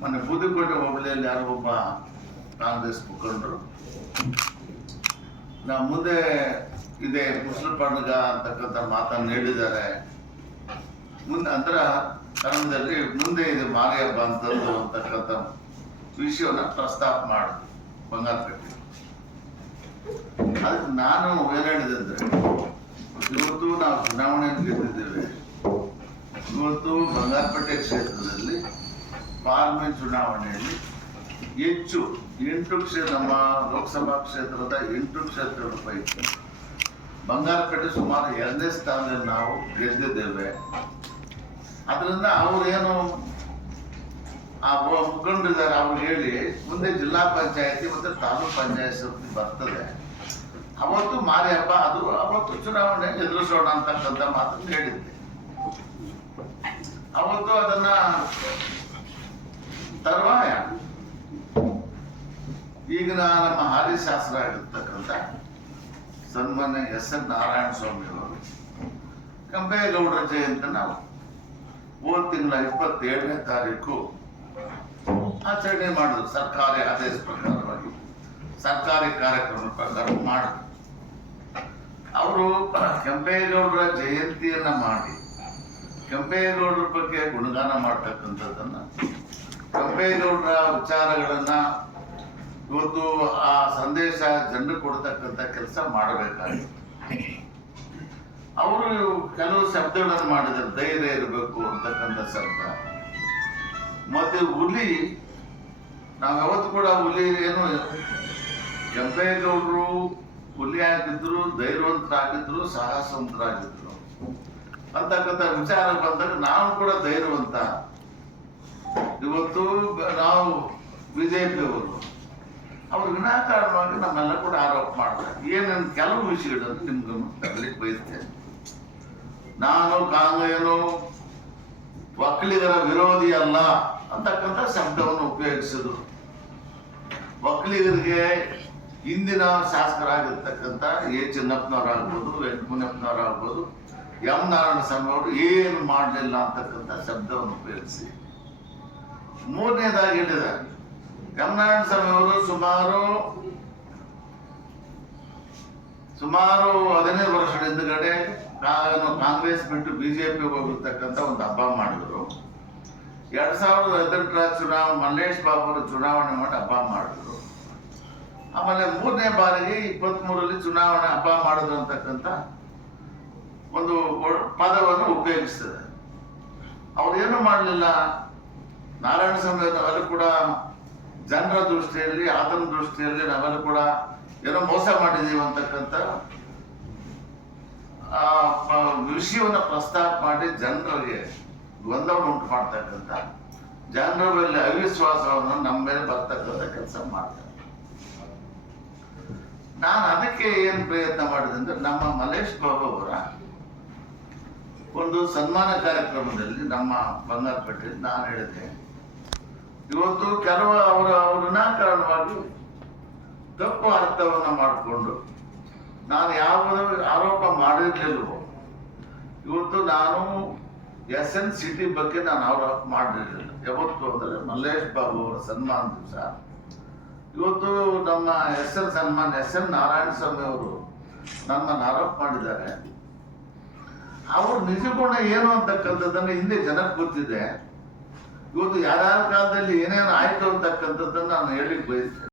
ಮೊನ್ನೆ ಬೂದಿಕೋಟೆ ಹೋಬಳಿಯಲ್ಲಿ ಯಾರೋ ಒಬ್ಬ ಕಾಂಗ್ರೆಸ್ ಮುಖಂಡರು ನಾವು ಮುಂದೆ ಇದೆ ಕುಸಲು ಪಂಡಗ ಅಂತಕ್ಕಂಥ ಮಾತನ್ನು ಹೇಳಿದ್ದಾರೆ. ಮುಂದೆ ಅಂತರ ಕನ್ನಡದಲ್ಲಿ ಮುಂದೆ ಇದೆ ಮಾರಿ ಹಬ್ಬ ಅಂತದ್ದು ಅಂತಕ್ಕಂಥ ವಿಷಯವನ್ನ ಪ್ರಸ್ತಾಪ ಮಾಡಿ ಬಂಗಾರಪೇಟೆ. ಅದಕ್ಕೆ ನಾನು ಏನು ಹೇಳಿದೆ ಅಂದ್ರೆ, ಇವತ್ತು ನಾವು ಚುನಾವಣೆಯನ್ನು ಗೆದ್ದಿದ್ದೇವೆ. ಇವತ್ತು ಬಂಗಾರಪೇಟೆ ಕ್ಷೇತ್ರದಲ್ಲಿ ಪಾರ್ಲಿಮೆಂಟ್ ಚುನಾವಣೆಯಲ್ಲಿ ಹೆಚ್ಚು 8 ನಮ್ಮ ಲೋಕಸಭಾ ಕ್ಷೇತ್ರದ 8 ಕ್ಷೇತ್ರಗಳ ಪೈಕಿ ಬಂಗಾರಪೇಟೆ ಸುಮಾರು 2ನೇ ಸ್ಥಾನದಲ್ಲಿ ನಾವು ಗೆದ್ದಿದ್ದೇವೆ. ಅದರಿಂದ ಅವ್ರೇನು ಆ ಮುಖಂಡರಿದ್ದಾರೆ ಅವ್ರು ಹೇಳಿ ಮುಂದೆ ಜಿಲ್ಲಾ ಪಂಚಾಯತಿ ಮತ್ತು ತಾಲೂಕ್ ಪಂಚಾಯತ್ ಸಮಿತಿ ಬರ್ತದೆ, ಅವತ್ತು ಮಾರಿ ಹಬ್ಬ, ಅದು ಅವತ್ತು ಚುನಾವಣೆ ಎದುರಿಸೋಣ ಅಂತಕ್ಕಂಥ ಮಾತನ್ನು ಹೇಳಿದ್ದೆ. ಅವತ್ತು ಅದನ್ನ ತರುವಾಯ ಈಗಿನ ನಮ್ಮ ಹಾಲಿ ಶಾಸನ ಆಗಿರ್ತಕ್ಕಂಥ ಸನ್ಮಾನ್ಯ ಎಸ್.ಎನ್. ನಾರಾಯಣ ಸ್ವಾಮಿ ಅವರು ಕೆಂಪೇಗೌಡರ ಜಯಂತಿ ನಾವು ಹೋದ ತಿಂಗಳ 27ನೇ ತಾರೀಕು ಆಚರಣೆ ಮಾಡಿದ್ರು. ಸರ್ಕಾರಿ ಆದೇಶ ಪ್ರಕಾರವಾಗಿ ಸರ್ಕಾರಿ ಕಾರ್ಯಕ್ರಮ ಪ್ರಕಾರ ಮಾಡಿದ್ರು. ಅವರು ಕೆಂಪೇಗೌಡರ ಜಯಂತಿಯನ್ನ ಮಾಡಿ ಕೆಂಪೇಗೌಡರ ಬಗ್ಗೆ ಗುಣಗಾನ ಮಾಡ್ತಕ್ಕಂಥದ್ದನ್ನ, ಕೆಂಪೇಗೌಡರ ವಿಚಾರಗಳನ್ನ ಇವತ್ತು ಆ ಸಂದೇಶ ಜನರು ಕೊಡ್ತಕ್ಕಂಥ ಕೆಲಸ ಮಾಡಬೇಕಾಗಿತ್ತು. ಅವರು ಕೆಲವು ಶಬ್ದಗಳನ್ನು ಮಾಡಿದ್ದಾರೆ, ಧೈರ್ಯ ಇರಬೇಕು ಅಂತಕ್ಕಂಥ ಶಬ್ದ. ಮತ್ತೆ ಹುಲಿ, ನಾವು ಯಾವತ್ತು ಕೂಡ ಹುಲಿ ಏನು ಕೆಂಪೇಗೌಡರು ಹುಲಿ ಆಗಿದ್ರು, ಧೈರ್ಯವಂತರಾಗಿದ್ರು, ಸಾಹಸವಂತರಾಗಿದ್ರು ಅಂತಕ್ಕಂಥ ವಿಚಾರ ಬಂದಾಗ ನಾವು ಕೂಡ ಧೈರ್ಯವಂತ. ಇವತ್ತು ನಾವು ಬಿಜೆಪಿಯವರು ಅವ್ರು ವಿನಾಕಾರಣವಾಗಿ ನಮ್ಮೆಲ್ಲ ಕೂಡ ಆರೋಪ ಮಾಡ್ತಾರೆ. ಏನೇನು ಕೆಲವು ವಿಷಯಗಳನ್ನು ನಿಮ್ಗೆ ತರಲಿಕ್ಕೆ ಬಯಸ್ತೇನೆ. ನಾನು ಕಾಂಗ್ರೆಸ್ಸು ಒಕ್ಕಲಿಗರ ವಿರೋಧಿ ಅಲ್ಲ ಅಂತಕ್ಕಂಥ ಶಬ್ದವನ್ನು ಉಪಯೋಗಿಸಿದ್ರು. ಒಕ್ಕಲಿಗರಿಗೆ ಹಿಂದಿನ ಶಾಸಕರಾಗಿರ್ತಕ್ಕಂಥ ಎ ಚಿನ್ನಪ್ಪನವರಾಗ್ಬೋದು, ವೆಂಕಟಮುನಿಯಪ್ಪನವರಾಗ್ಬೋದು, ಎಂ ನಾರಾಯಣ ಸ್ವಾಮಿ ಅವರು ಏನು ಮಾಡಲಿಲ್ಲ ಅಂತಕ್ಕಂಥ ಶಬ್ದವನ್ನು ಉಪಯೋಗಿಸಿ, ಮೂರನೇದಾಗಿ ಹೇಳಿದ್ದಾರೆ ಎಂ ನಾರಾಯಣ ಸ್ವಾಮಿ ಅವರು ಸುಮಾರು 15 ವರ್ಷದ ಹಿಂದುಗಡೆ ಕಾಂಗ್ರೆಸ್ ಬಿಟ್ಟು ಬಿಜೆಪಿ ಹೋಗಿರ್ತಕ್ಕಂಥ ಒಂದು ಹಬ್ಬ ಮಾಡಿದ್ರು. 2018ರ ಚುನಾವಣೆ ಮಲ್ಲೇಶ್ ಬಾಬು ಅವರು ಚುನಾವಣೆ ಮಾಡಿ ಹಬ್ಬ ಮಾಡಿದ್ರು. ಆಮೇಲೆ 3ನೇ ಬಾರಿಗೆ 23ರಲ್ಲಿ ಚುನಾವಣೆ ಹಬ್ಬ ಮಾಡಿದ್ರು ಅಂತಕ್ಕಂಥ ಒಂದು ಪದವನ್ನು ಉಪಯೋಗಿಸ್ತದೆ. ಅವ್ರು ಏನು ಮಾಡಲಿಲ್ಲ. ನಾರಾಯಣ ಸ್ವಾಮಿ ನಾವೆಲ್ಲ ಕೂಡ ಜನರ ದೃಷ್ಟಿಯಲ್ಲಿ, ಆತನ ದೃಷ್ಟಿಯಲ್ಲಿ ನಾವೆಲ್ಲ ಕೂಡ ಏನೋ ಮೋಸ ಮಾಡಿದೀವಿ ಅಂತಕ್ಕಂಥ ವಿಷಯವನ್ನ ಪ್ರಸ್ತಾಪ ಮಾಡಿ ಜನರಿಗೆ ಗೊಂದಲವನ್ನು ಉಂಟು ಮಾಡ್ತಕ್ಕಂಥ, ಜನರ ಮೇಲೆ ಅವಿಶ್ವಾಸವನ್ನು ನಮ್ಮ ಮೇಲೆ ಬರ್ತಕ್ಕಂಥ ಕೆಲಸ ಮಾಡ್ತಾರೆ. ನಾನು ಅದಕ್ಕೆ ಏನು ಪ್ರಯತ್ನ ಮಾಡಿದೆ ಅಂದ್ರೆ, ನಮ್ಮ ಮಲ್ಲೇಶ್ ಬಾಬು ಅವರ ಒಂದು ಸನ್ಮಾನ ಕಾರ್ಯಕ್ರಮದಲ್ಲಿ ನಮ್ಮ ಬಂಗಾರಪೇಟೆಯಲ್ಲಿ ನಾನು ಹೇಳಿದೆ, ಇವತ್ತು ಕೆಲವು ಅವರ ವಿನಾಕಾರಣವಾಗಿ ತಪ್ಪು ಅರ್ಥವನ್ನು ಮಾಡಿಕೊಂಡು ನಾನು ಯಾವುದೋ ಆರೋಪ ಮಾಡಿರ್ಲಿಲ್ವೋ. ಇವತ್ತು ನಾನು SN ಸಿಟಿ ಬಗ್ಗೆ ನಾನು ಆರೋಪ ಮಾಡಿರಲಿಲ್ಲ. ಯಾವತ್ತು ಅಂದರೆ ಮಲ್ಲೇಶ್ ಬಾಬು ಅವರ ಸನ್ಮಾನ ದಿವಸ ಇವತ್ತು ನಮ್ಮ SN ನಾರಾಯಣ ಸ್ವಾಮಿ ಅವರು ನಮ್ಮನ್ನು ಆರೋಪ ಮಾಡಿದ್ದಾರೆ. ಅವ್ರ ನಿಜ ಗುಣ ಏನು ಅಂತಕ್ಕಂಥದ್ದನ್ನು ಹಿಂದೆ ಜನಕ್ಕೆ ಗೊತ್ತಿದೆ. ಇವತ್ತು ಯಾರ್ಯಾರ ಕಾಲದಲ್ಲಿ ಏನೇನು ಆಯ್ತು ಅಂತಕ್ಕಂಥದ್ದನ್ನು ನಾನು ಹೇಳಿಕ್ ಬಯಸ್ತೇನೆ.